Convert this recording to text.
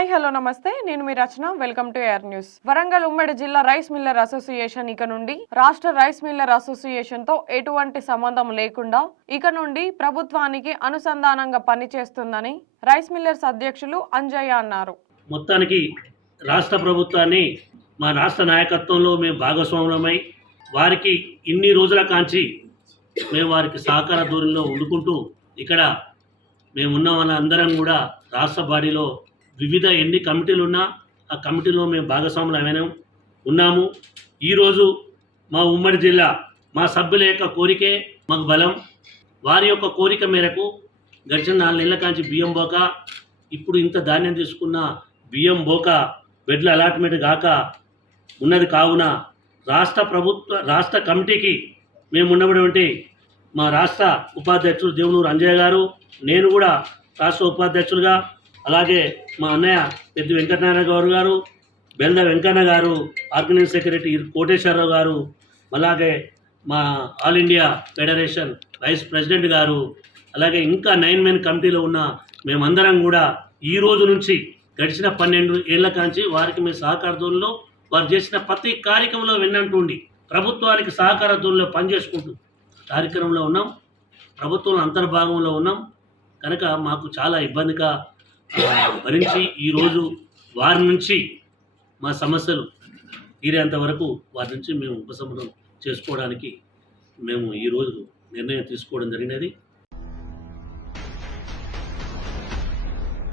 Hi hello నమస్తే నేను మీ Rachana welcome to air news. Warangal ఉమ్మడి జిల్లా రైస్ మిల్లర్ అసోసియేషన్ ఇక నుండి రాష్ట్ర రైస్ మిల్లర్ అసోసియేషన్ తో ఎటువంటి సంబంధం లేకుండా ఇక నుండి ప్రభుత్వానికి అనుసంధానంగా పనిచేస్తుందని రైస్ మిల్లర్స్ అధ్యక్షులు అంజయ్య అన్నారు. మొత్తానికి రాష్ట్ర ప్రభుత్వాన్ని మా రాష్ట్ర నాయకత్వంలో మేము భాగస్వాములమై వారికి ఇన్ని రోజుల కాంచి మేము వారికి సహకార ధోరణిలో ఉండుకుంటూ ఇక్కడ మేమున్న వాళ్ళందరం కూడా రాష్ట్ర బాడీలో వివిధ ఎన్ని కమిటీలు ఉన్నా ఆ కమిటీలో మేము భాగస్వాములమైన ఉన్నాము. ఈరోజు మా ఉమ్మడి జిల్లా మా సభ్యుల యొక్క కోరికే మాకు బలం. వారి యొక్క కోరిక మేరకు గడిచిన 4 నెలల కాంచి బియ్యం బోక, ఇప్పుడు ఇంత ధాన్యం తీసుకున్న బియ్యం బోక, బెడ్ల అలాట్మెంట్ కాక ఉన్నది. కావున రాష్ట్ర కమిటీకి మేము ఉన్నటువంటి మా రాష్ట్ర ఉపాధ్యక్షుడు దేవునూరు అంజయ్య గారు, నేను కూడా రాష్ట్ర ఉపాధ్యక్షులుగా, అలాగే మా అన్నయ్య పెద్ద వెంకటనారాయణ గారు, బెల్ద వెంకన్న గారు, ఆర్గనైజింగ్ సెక్రటరీ కోటేశ్వరరావు గారు, అలాగే మా all India federation vice president గారు, అలాగే ఇంకా 9 మెన్ కమిటీలో ఉన్న మేమందరం కూడా ఈ రోజు నుంచి గడిచిన 12 ఏళ్ల కాంచి వారికి మేము సహకార ధోరణిలో వారు చేసిన ప్రతి కార్యక్రమంలో వెన్నంటుండి ప్రభుత్వానికి సహకార ధోరణిలో పనిచేసుకుంటూ కార్యక్రమంలో ఉన్నాం. ప్రభుత్వం అంతర్భాగంలో ఉన్నాం కనుక మాకు చాలా ఇబ్బందిగా భరించి ఈరోజు వారి నుంచి మా సమస్యలు తీరేంత వరకు వారి నుంచి మేము ఉపశమనం చేసుకోవడానికి మేము ఈరోజు నిర్ణయం తీసుకోవడం జరిగినది.